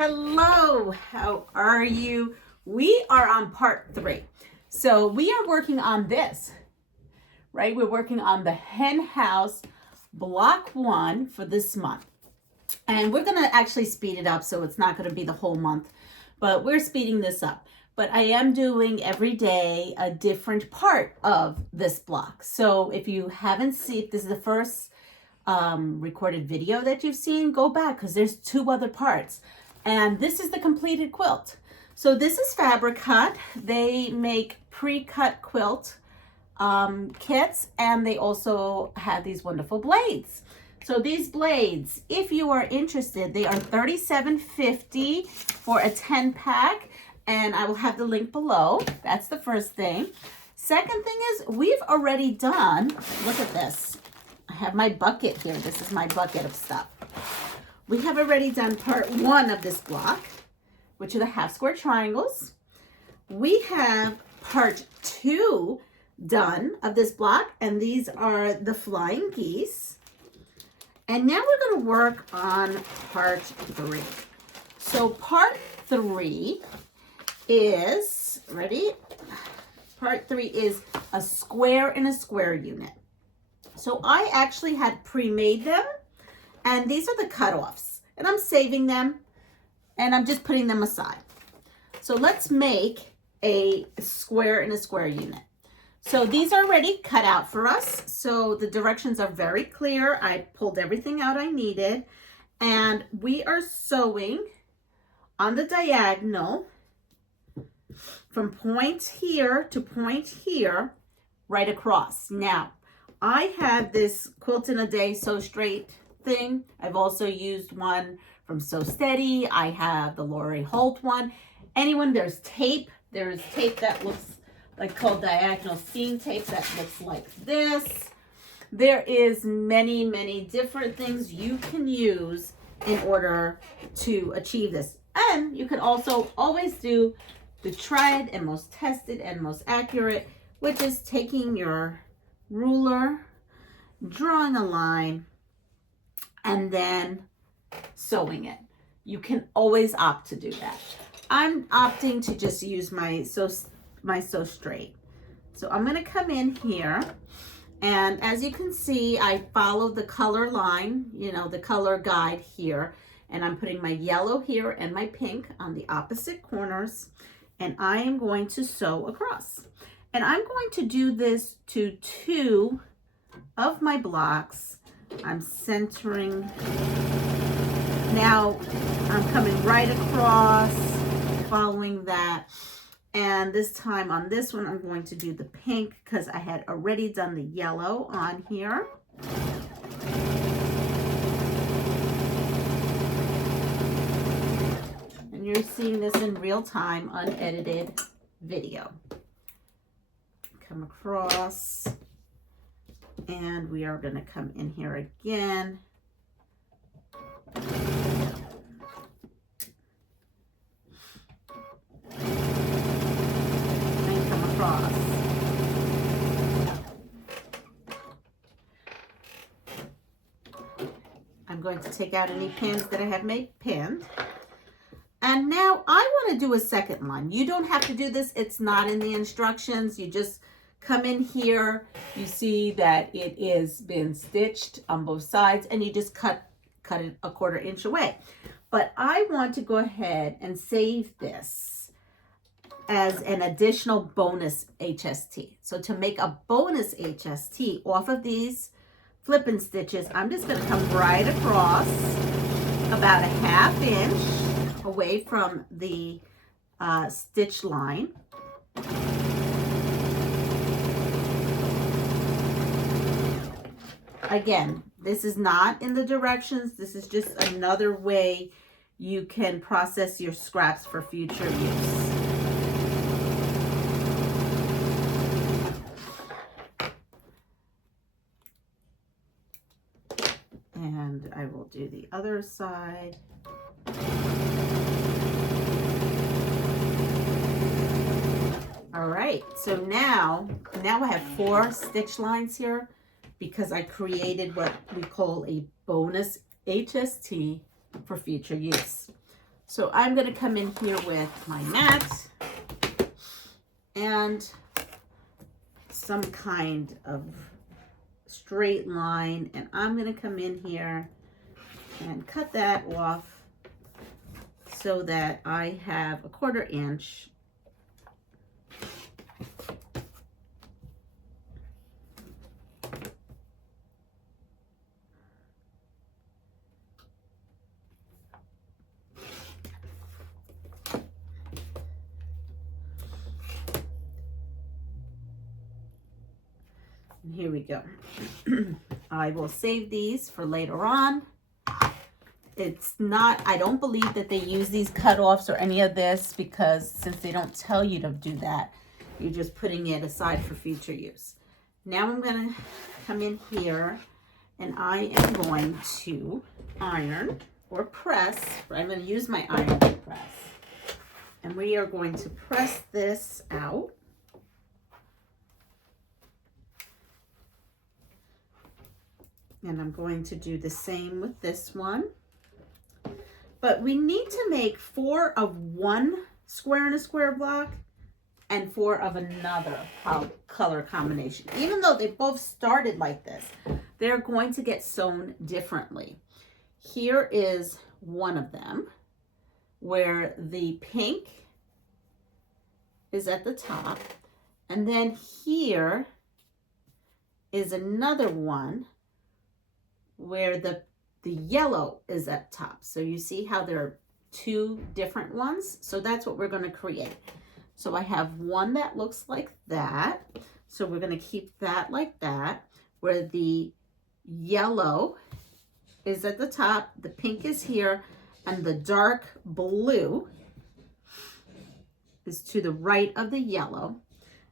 Hello, how are you? We are on part 3. So we are working on this, right? We're working on the Hen House block 1 for this month. And we're going to actually speed it up, so it's not going to be the whole month, but we're speeding this up. But I am doing every day a different part of this block. So if you haven't seen, if this is the first recorded video that you've seen, go back because there's 2 other parts. And this is the completed quilt. So this is Fabric Cut. They make pre-cut quilt kits, and they also have these wonderful blades. So these blades, if you are interested, they are $37.50 for a 10-pack, and I will have the link below. That's the first thing. Second thing is we've already done, look at this. I have my bucket here. This is my bucket of stuff. We have already done part 1 of this block, which are the half square triangles. We have part 2 done of this block, and these are the flying geese. And now we're going to work on part 3. So part 3 is, ready? Part 3 is a square in a square unit. So I actually had pre-made them, and these are the cutoffs, and I'm saving them, and I'm just putting them aside. So let's make a square in a square unit. So these are already cut out for us. So the directions are very clear. I pulled everything out I needed, and we are sewing on the diagonal from point here to point here, right across. Now, I have this Quilt in a Day Sew Straight thing. I've also used one from Sew Steady. I have the Lori Holt one. Anyone, there's tape. There's tape that looks like called diagonal seam tape that looks like this. There is many, many different things you can use in order to achieve this. And you can also always do the tried and most tested and most accurate, which is taking your ruler, drawing a line, and then sewing it. You can always opt to do that. I'm opting to just use my Sew Straight. So I'm going to come in here, and as you can see, I followed the color line, you know, the color guide here, and I'm putting my yellow here and my pink on the opposite corners, and I am going to sew across. And I'm going to do this to 2 of my blocks. I'm centering. Now I'm coming right across, following that. And this time on this one, I'm going to do the pink because I had already done the yellow on here. And you're seeing this in real time, unedited video. Come across, and we are going to come in here again. And come across. I'm going to take out any pins that I have made pinned. And now I want to do a second line. You don't have to do this. It's not in the instructions. You just come in here. You see that it is been stitched on both sides, and you just cut it a 1/4 inch away. But I want to go ahead and save this as an additional bonus HST. So to make a bonus HST off of these flipping stitches, I'm just going to come right across about a 1/2 inch away from the stitch line. Again, this is not in the directions. This is just another way you can process your scraps for future use. And I will do the other side. All right, so now I have 4 stitch lines here because I created what we call a bonus HST for future use. So I'm going to come in here with my mat and some kind of straight line, and I'm going to come in here and cut that off so that I have a 1/4 inch. And here we go. I will save these for later on. It's not, I don't believe that they use these cutoffs or any of this, because since they don't tell you to do that, you're just putting it aside for future use. Now I'm going to come in here and I am going to iron or press. I'm going to use my iron to press. And we are going to press this out. And I'm going to do the same with this one. But we need to make 4 of one square in a square block and 4 of another color combination. Even though they both started like this, they're going to get sewn differently. Here is one of them where the pink is at the top. And then here is another one where the yellow is at top. So you see how there are 2 different ones? So that's what we're going to create. So I have one that looks like that. So we're going to keep that like that, where the yellow is at the top, the pink is here, and the dark blue is to the right of the yellow.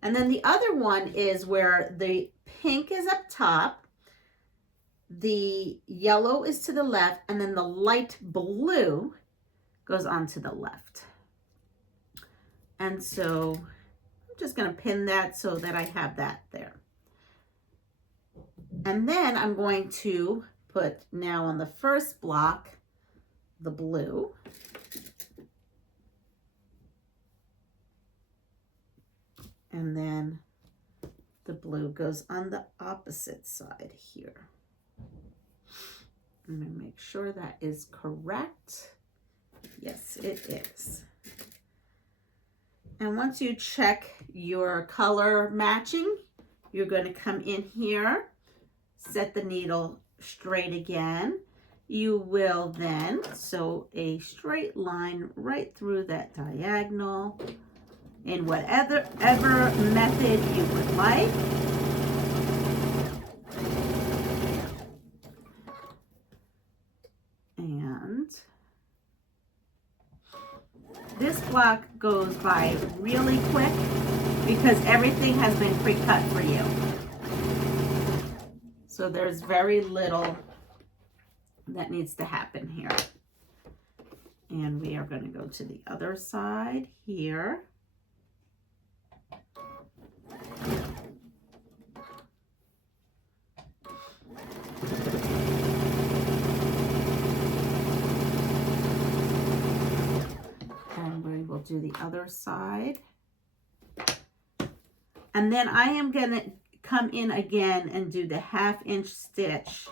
And then the other one is where the pink is up top, the yellow is to the left, and then the light blue goes on to the left. And so I'm just going to pin that so that I have that there. And then I'm going to put now on the first block the blue. And then the blue goes on the opposite side here. I'm going to make sure that is correct. Yes, it is. And once you check your color matching, you're going to come in here, set the needle straight again. You will then sew a straight line right through that diagonal in whatever method you would like. This block goes by really quick because everything has been pre-cut for you. So there's very little that needs to happen here. And we are going to go to the other side here. We'll do the other side. And then I am going to come in again and do the 1/2 inch stitch.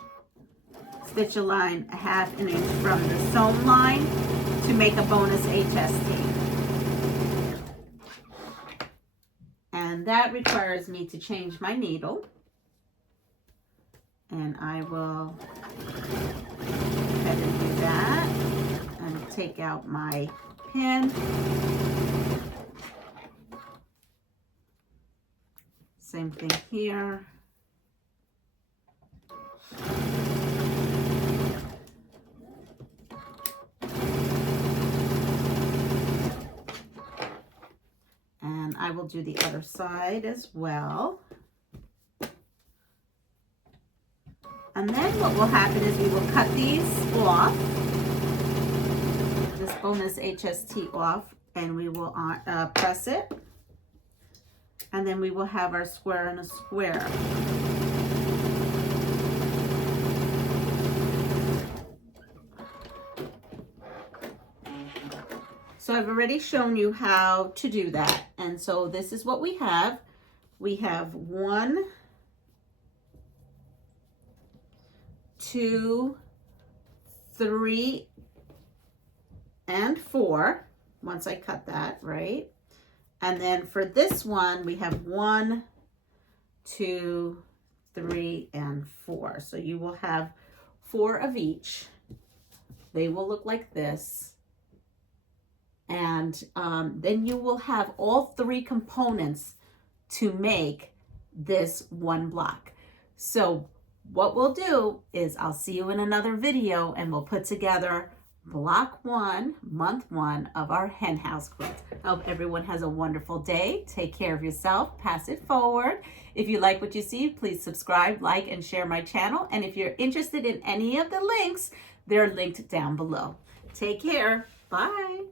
Stitch a line 1/2 inch from the sewn line to make a bonus HST. And that requires me to change my needle. And I will go ahead and do that and take out my pin. Same thing here. And I will do the other side as well. And then what will happen is we will cut these off. This bonus HST off, and we will press it, and then we will have our square in a square. So I've already shown you how to do that. And so this is what we have. We have 1, 2, 3, and 4. Once I cut that, right? And then for this one, we have 1, 2, 3, and 4. So you will have 4 of each. They will look like this. And then you will have all 3 components to make this one block. So what we'll do is I'll see you in another video and we'll put together block 1, month 1 of our hen house quilt. I hope everyone has a wonderful day. Take care of yourself. Pass it forward. If you like what you see, please subscribe, like, and share my channel. And if you're interested in any of the links, they're linked down below. Take care. Bye.